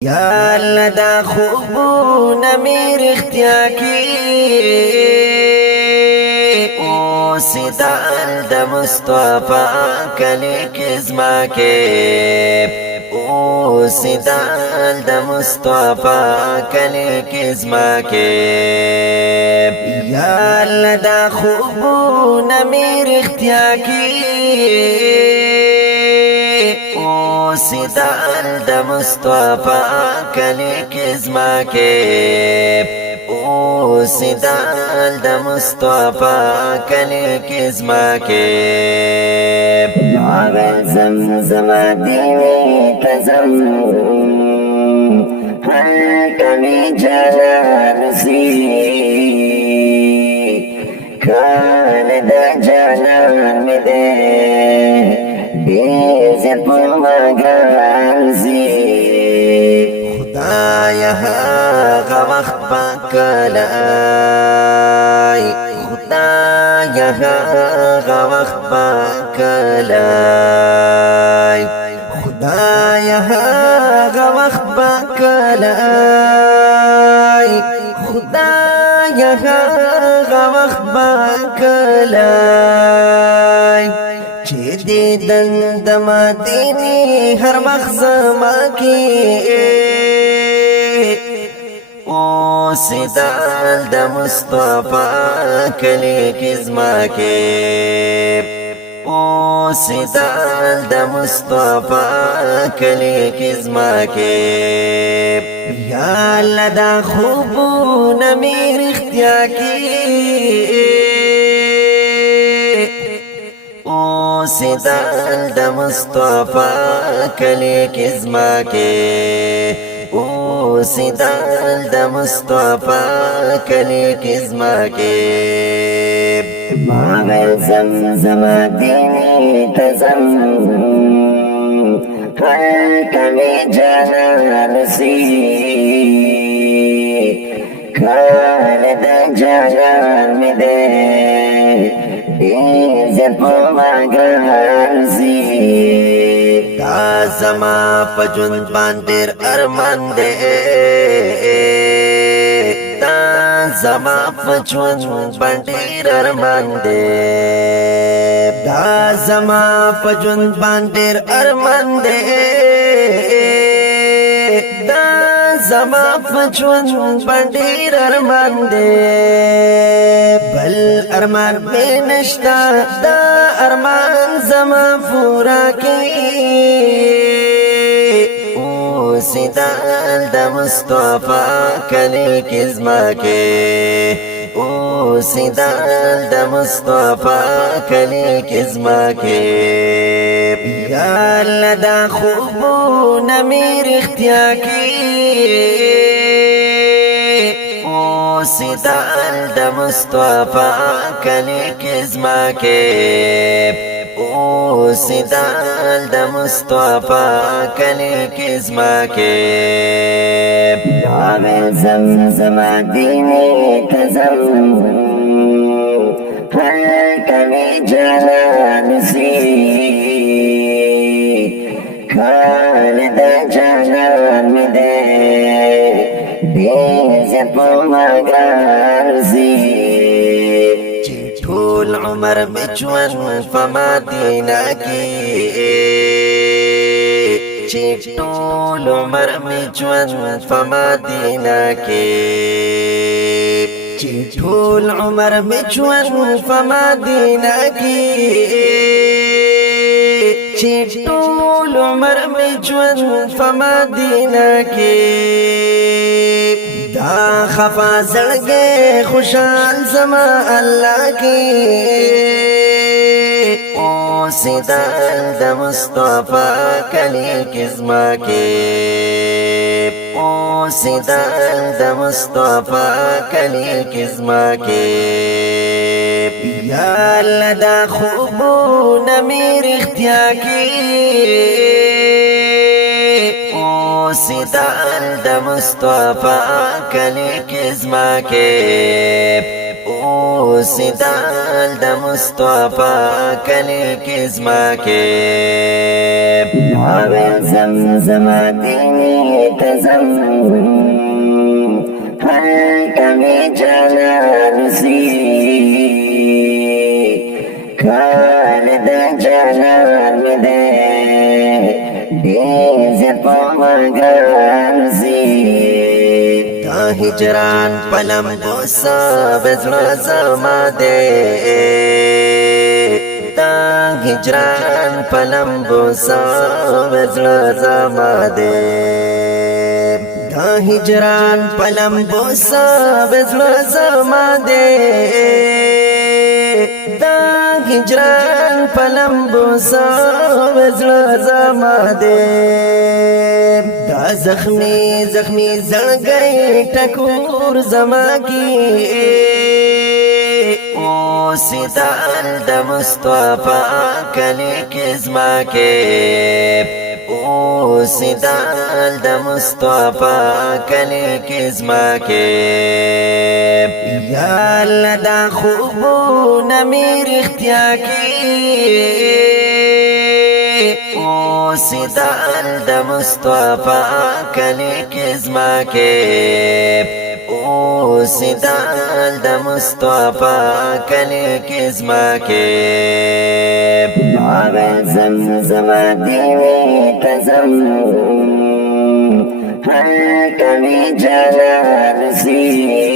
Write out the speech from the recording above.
یا الله دا خوبونه مې رښتیا کړي اوس دال د مصطفی کلی کې زما کې اوس دال د مصطفی کلی کې زما کې یا الله دا خوبونه مې رښتیا کړي اوس دال د مصطفی کلی کې زما کې اوس دال د مصطفی کلی کې زما کې هغه زمزم دیوی تزم هلته می جانان سی کان د جانان می ده بیزت پر مگان سی خدایا هغه وخت پاکلای خدایا هغه وخت پاکلای خدایا هغه وخت پاکلای خدایا هغه وخت پاکلای چې دې د مدینه هر وخت زما کې اوس دال د مصطفی کلی کې زما کې اوس دال د مصطفی کلی کې زما کې یا الله دا خوبونه مې رښتیا کړي اوس دال د مصطفی کلی کې زما کې اوس دال د مصطفی کلی کې زما کې هغه زمزم دیوی تزم هلته می جانان سی کان د جانان می ده بیزت پر مگان سی دا زما په ژوند باندې ارمان دی دا زما په ژوند باندې ارمان دی دا زما په ژوند باندې ارمان دی دا زما په ژوند باندې ارمان دی بل ارمان مې نشتا دا ارمان زما پورا کړي اوس دال د مصطفی کلی کې زما کې اوس دال د مصطفی کلی کې زما کې یا الله دا خوبونه مې رښتیا کړي اوس دال د مصطفی کلی کې زما کې اوس دال د مصطفی کلی کې زما کې هغه زمزم دیوی تزم هلته می جانان سی کان د جانان می ده بیزت پر مگان سی ټول عمر می ژوند په مدینه کې چې ټول عمر می ژوند په مدینه کې چې ټول عمر می ژوند په مدینه کې چې ټول عمر می ژوند په مدینه کې دا خفا زړګي خوشحال زما الله کې اوس دال د مصطفی کلی کې زما کې اوس دال د مصطفی کلی کې زما کې یا الله دا خوبونه مې رښتیا کړي اوس دال د مصطفی کلی کې زما کې اوسیدل د مصطفی کلی کې زما کې آب زمزم دینی تزم هلکه می جانان سی کال د جانان می دی دیزه پا مگان سی دا هجران پلم بوسا بزړه زما دی دا هجران پلم بوسا بزړه زما دی دا هجران پلم بوسا بزړه زما دی دا هجران پلم بوسا بزړه زما دی دا زخمی زخمی زړګی ټکور زما کی اوسیدل د مصطفی کلی کې زما کې اوسیدل د مصطفی کلی کې زما کې یا الله دا خوبونه مې رښتیا کې اوسیدل د مصطفی کلی کې زما کې اوسیدل د مصطفی کلی کې زما کې آب زمزم دینی تزم هلکه می جانان سی